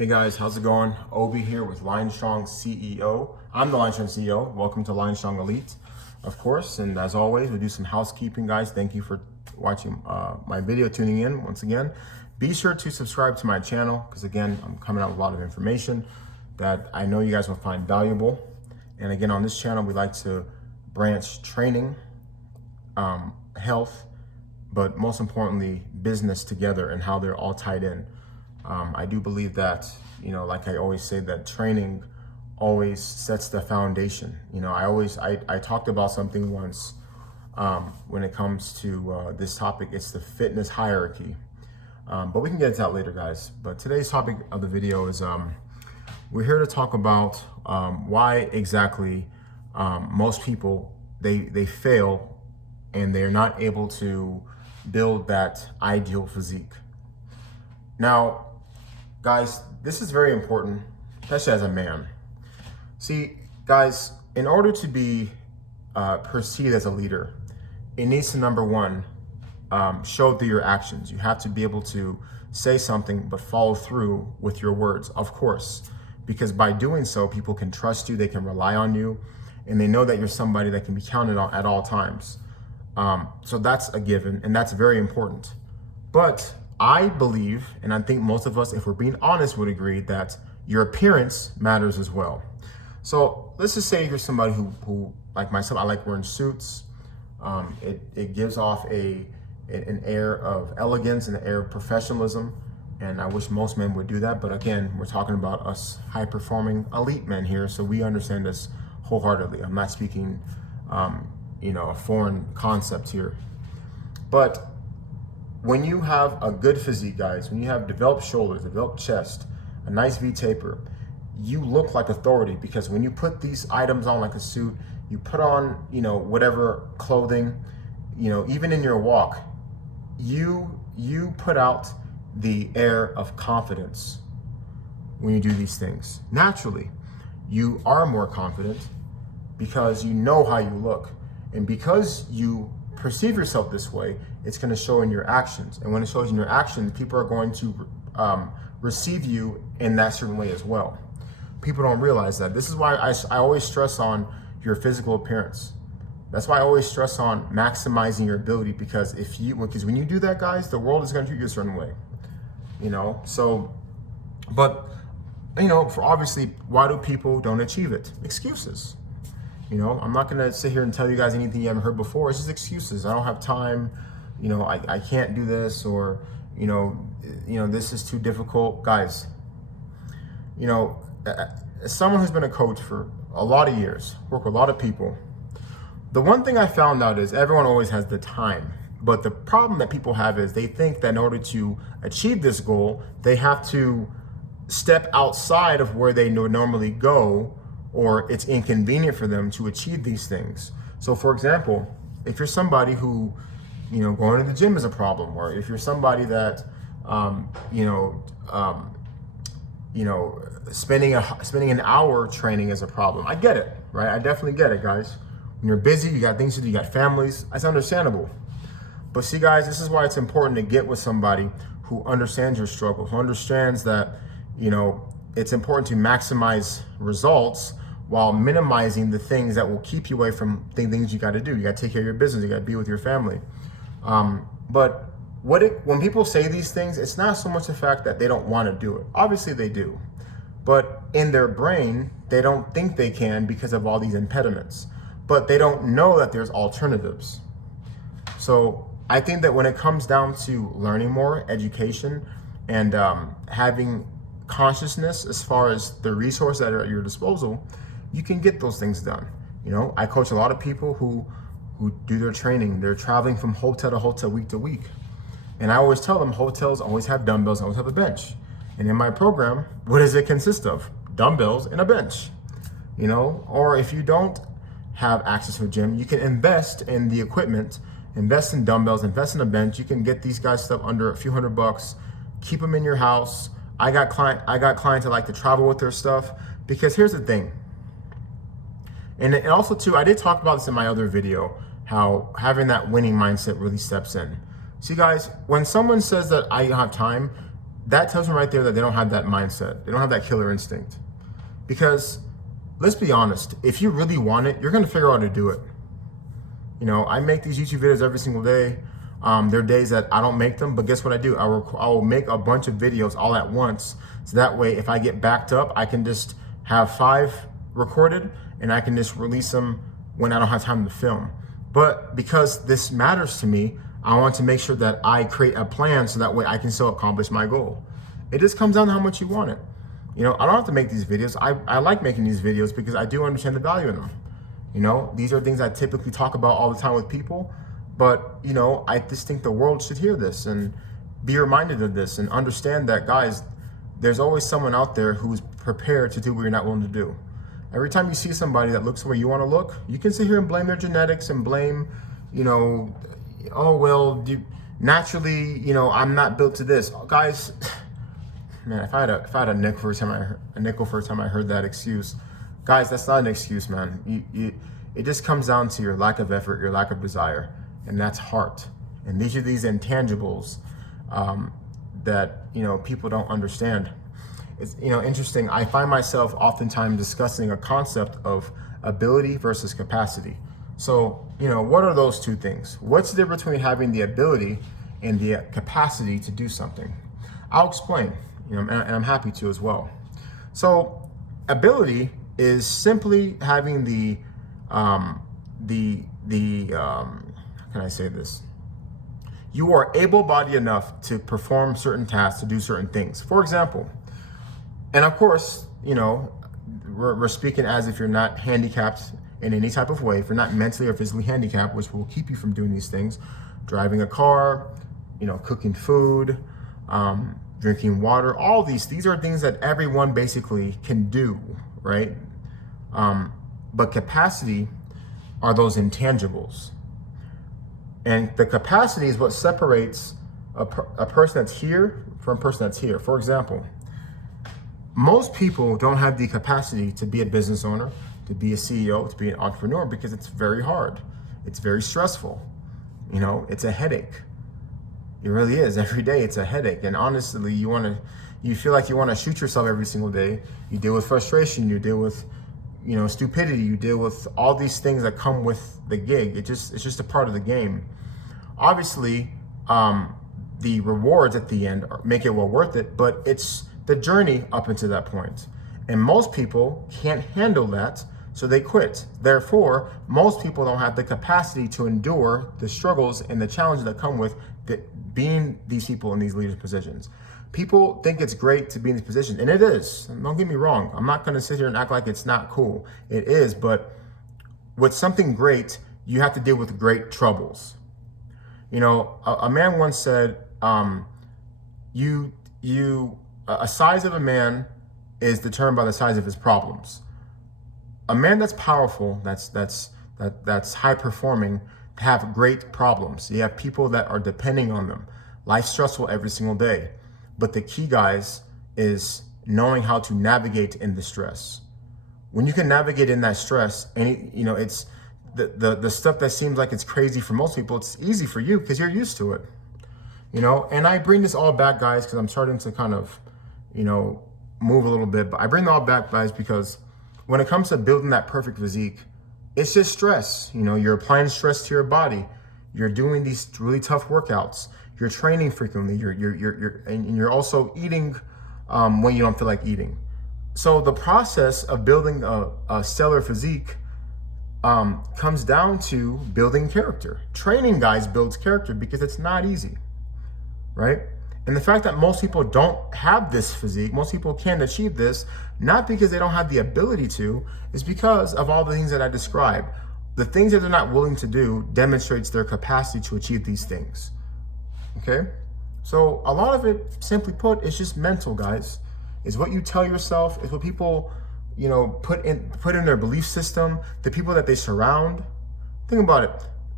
Hey guys, how's it going? Obi here with Lion Strong CEO. I'm the Lion Strong CEO. Welcome to Lion Strong Elite, of course. And as always, we do some housekeeping, guys. Thank you for watching my video, tuning in once again. Be sure to subscribe to my channel because again, I'm coming out with a lot of information that I know you guys will find valuable. And again, on this channel, we like to branch training, health, but most importantly, business together and how they're all tied in. I do believe that, like I always say, that training always sets the foundation. I talked about something once when it comes to this topic. It's the fitness hierarchy. But we can get into that later, guys. But today's topic of the video is we're here to talk about why exactly most people, they fail and they're not able to build that ideal physique. Now, guys, this is very important, especially as a man. See, guys, in order to be perceived as a leader, it needs to, number one, show through your actions. You have to be able to say something, but follow through with your words, of course, because by doing so, people can trust you, they can rely on you, and they know that you're somebody that can be counted on at all times. So that's a given, and that's very important. But I believe, and I think most of us, if we're being honest, would agree that your appearance matters as well. So let's just say you're somebody who like myself, I like wearing suits. It gives off an air of elegance and an air of professionalism. And I wish most men would do that. But again, we're talking about us high-performing elite men here. So we understand this wholeheartedly. I'm not speaking, a foreign concept here. But when you have a good physique, guys, when you have developed shoulders, developed chest, a nice V-taper, you look like authority, because when you put these items on like a suit, you put on, whatever clothing, even in your walk, you put out the air of confidence when you do these things. Naturally, you are more confident because you know how you look. And because you perceive yourself this way, it's going to show in your actions. And when it shows in your actions, people are going to receive you in that certain way as well. People don't realize that. This is why I always stress on your physical appearance. That's why I always stress on maximizing your ability, because when you do that, guys, the world is going to treat you a certain way. So, but, for obviously, why do people don't achieve it? Excuses. I'm not going to sit here and tell you guys anything you haven't heard before. It's just excuses. I don't have time. I can't do this, or, this is too difficult. Guys, as someone who's been a coach for a lot of years, work with a lot of people, the one thing I found out is everyone always has the time. But the problem that people have is they think that in order to achieve this goal, they have to step outside of where they normally go, or it's inconvenient for them to achieve these things. So for example, if you're somebody who, going to the gym is a problem, or if you're somebody that, spending an hour training is a problem. I get it, right? I definitely get it, guys. When you're busy, you got things to do, you got families, that's understandable. But see, guys, this is why it's important to get with somebody who understands your struggle, who understands that, it's important to maximize results while minimizing the things that will keep you away from things you got to do. You got to take care of your business. You got to be with your family. But when people say these things, it's not so much the fact that they don't want to do it. Obviously they do. But in their brain, they don't think they can because of all these impediments. But they don't know that there's alternatives. So I think that when it comes down to learning more, education, and having consciousness as far as the resources that are at your disposal, you can get those things done. I coach a lot of people who do their training. They're traveling from hotel to hotel, week to week. And I always tell them hotels always have dumbbells, always have a bench. And in my program, what does it consist of? Dumbbells and a bench. Or if you don't have access to a gym, you can invest in the equipment, invest in dumbbells, invest in a bench. You can get these guys stuff under a few $100, keep them in your house. I got clients that like to travel with their stuff, because here's the thing. And also too, I did talk about this in my other video, how having that winning mindset really steps in. See guys, when someone says that I don't have time, that tells me right there that they don't have that mindset. They don't have that killer instinct. Because let's be honest, if you really want it, you're gonna figure out how to do it. You know, I make these YouTube videos every single day. There are days that I don't make them, but guess what I do? I will make a bunch of videos all at once. So that way, if I get backed up, I can just have 5 recorded and I can just release them when I don't have time to film. But because this matters to me, I want to make sure that I create a plan so that way I can still accomplish my goal. It just comes down to how much you want it. You know, I don't have to make these videos. I like making these videos because I do understand the value in them. You know, these are things I typically talk about all the time with people, but you know, I just think the world should hear this and be reminded of this and understand that, guys, there's always someone out there who's prepared to do what you're not willing to do. Every time you see somebody that looks where you want to look, you can sit here and blame their genetics and blame, you know, oh, well, naturally, you know, I'm not built to this. Guys, man, if I had a nickel for every time I heard that excuse, guys, that's not an excuse, man. It just comes down to your lack of effort, your lack of desire, and that's heart. And these are these intangibles that, you know, people don't understand. It's, you know, interesting. I find myself oftentimes discussing a concept of ability versus capacity. So, you know, what are those two things? What's the difference between having the ability and the capacity to do something? I'll explain, you know, and I'm happy to as well. So, ability is simply having how can I say this? You are able-bodied enough to perform certain tasks, to do certain things. For example, and of course, you know, we're speaking as if you're not handicapped in any type of way, if you're not mentally or physically handicapped, which will keep you from doing these things, driving a car, you know, cooking food, drinking water, all these are things that everyone basically can do, right? But capacity are those intangibles. And the capacity is what separates a person that's here from a person that's here. For example, most people don't have the capacity to be a business owner, to be a CEO, to be an entrepreneur, because it's very hard. It's very stressful. You know, it's a headache. It really is. Every day it's a headache. And honestly, you feel like you want to shoot yourself every single day. You deal with frustration, you deal with, you know, stupidity, you deal with all these things that come with the gig. It's just a part of the game. Obviously, the rewards at the end make it well worth it, but it's the journey up until that point. And most people can't handle that, so they quit. Therefore, most people don't have the capacity to endure the struggles and the challenges that come with being these people in these leadership positions. People think it's great to be in these positions, and it is. Don't get me wrong. I'm not going to sit here and act like it's not cool. It is, but with something great, you have to deal with great troubles. You know, a man once said, a size of a man is determined by the size of his problems. A man that's powerful, that's high performing, have great problems. You have people that are depending on them. Life's stressful every single day. But the key, guys, is knowing how to navigate in the stress. When you can navigate in that stress, and you know, it's the stuff that seems like it's crazy for most people, it's easy for you because you're used to it. You know, and I bring this all back, guys, because I'm starting to kind of, you know, move a little bit. But I bring it all back, guys, because when it comes to building that perfect physique, it's just stress. You know, you're applying stress to your body. You're doing these really tough workouts. You're training frequently. You're also eating when you don't feel like eating. So the process of building a stellar physique comes down to building character. Training, guys, builds character because it's not easy, right? And the fact that most people don't have this physique, most people can't achieve this, not because they don't have the ability to, is because of all the things that I described. The things that they're not willing to do demonstrates their capacity to achieve these things. Okay? So a lot of it, simply put, is just mental, guys. It's what you tell yourself, it's what people, you know, put in their belief system, the people that they surround. Think about it.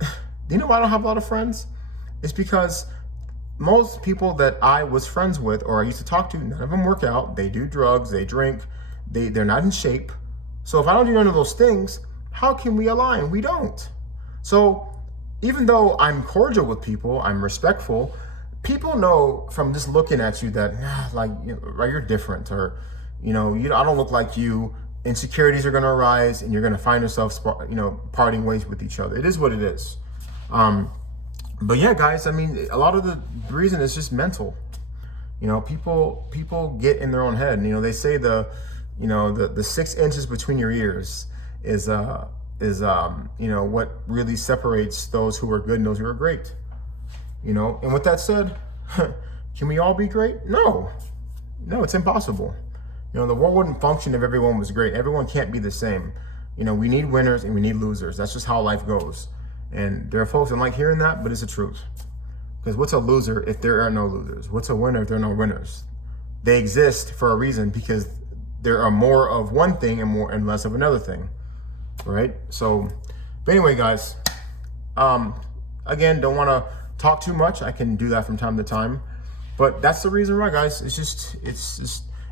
Do you know why I don't have a lot of friends? It's because most people that I was friends with or I used to talk to, none of them work out. They do drugs, they drink, they're not in shape. So if I don't do none of those things, how can we align? We don't. So even though I'm cordial with people, I'm respectful, people know from just looking at you that like, right, you're different, or I don't look like you. Insecurities are going to arise, and you're going to find yourself parting ways with each other. It is what it is. But yeah, guys, I mean, a lot of the reason is just mental. People get in their own head. They say the 6 inches between your ears is what really separates those who are good and those who are great. And with that said, can we all be great? No, it's impossible. The world wouldn't function if everyone was great. Everyone can't be the same. We need winners and we need losers. That's just how life goes. And there are folks that don't like hearing that, but it's the truth. Because what's a loser if there are no losers? What's a winner if there are no winners? They exist for a reason, because there are more of one thing and less of another thing, right? So, but anyway, guys, again, don't want to talk too much. I can do that from time to time, but that's the reason why, guys.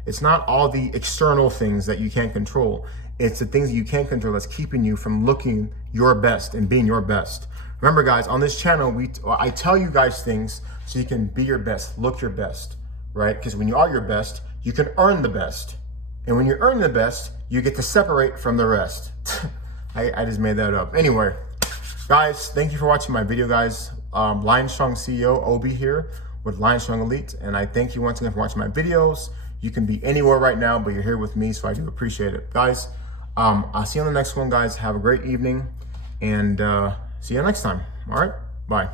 It's not all the external things that you can't control. It's the things that you can't control that's keeping you from looking your best and being your best. Remember, guys, on this channel, I tell you guys things so you can be your best, look your best, right? Because when you are your best, you can earn the best. And when you earn the best, you get to separate from the rest. I just made that up. Anyway, guys, thank you for watching my video, guys. Lion Strong CEO, Obi here with Lion Strong Elite. And I thank you once again for watching my videos. You can be anywhere right now, but you're here with me, so I do appreciate it. Guys, I'll see you on the next one, guys. Have a great evening, and see you next time. All right, bye.